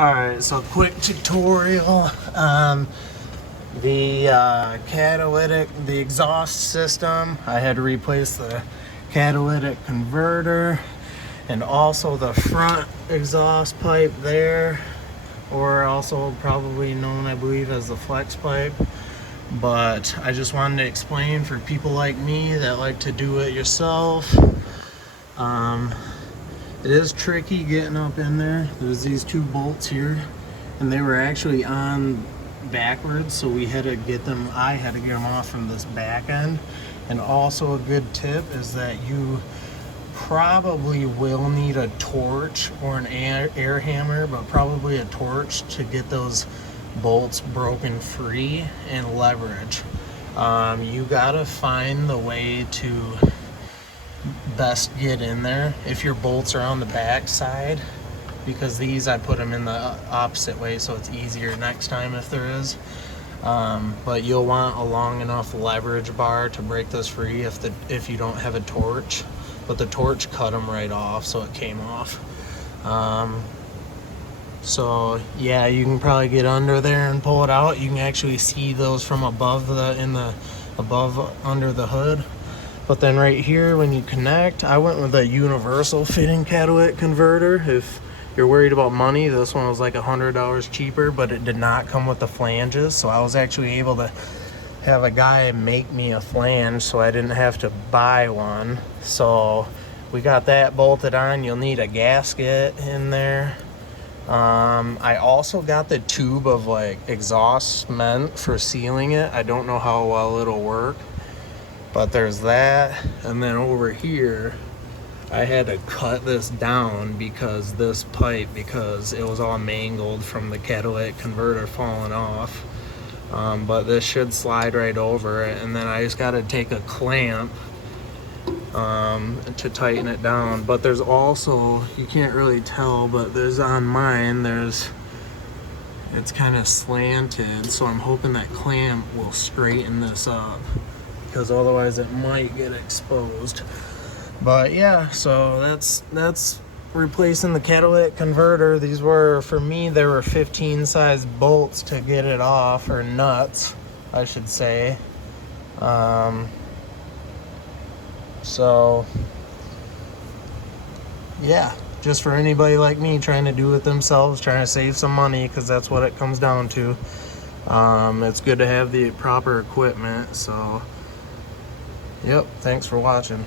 Alright, so quick tutorial on the catalytic, the exhaust system. I had to replace the catalytic converter and also the front exhaust pipe there, or also probably known, I believe, as the flex pipe. But I just wanted to explain for people like me that like to do it yourself. It is tricky getting up in there. There's these two bolts here, and they were actually on backwards, so we had to get them, I had to get them off from this back end. And also a good tip is that you probably will need a torch or an air hammer, but probably a torch to get those bolts broken free and leverage. You gotta find the way to best get in there if your bolts are on the back side, because these I put them in the opposite way so it's easier next time if there is. But you'll want a long enough leverage bar to break this free if you don't have a torch. But the torch cut them right off, so it came off. So yeah, you can probably get under there and pull it out. You can actually see those from above under the hood. But then right here, when you connect, I went with a universal fitting catalytic converter. If you're worried about money, this one was like $100 cheaper, but it did not come with the flanges. So I was actually able to have a guy make me a flange so I didn't have to buy one. So we got that bolted on. You'll need a gasket in there. I also got the tube of like exhaust cement for sealing it. I don't know how well it'll work, but there's that. And then over here, I had to cut this down because this pipe, because it was all mangled from the catalytic converter falling off. But this should slide right over it. And then I just got to take a clamp to tighten it down. But there's also, you can't really tell, but there's on mine, it's kind of slanted, so I'm hoping that clamp will straighten this up, because otherwise it might get exposed. But yeah, so that's replacing the catalytic converter. These were, for me, there were 15 size bolts to get it off, or nuts I should say. So yeah, just for anybody like me trying to do it themselves, trying to save some money, because that's what it comes down to. It's good to have the proper equipment. So yep, thanks for watching.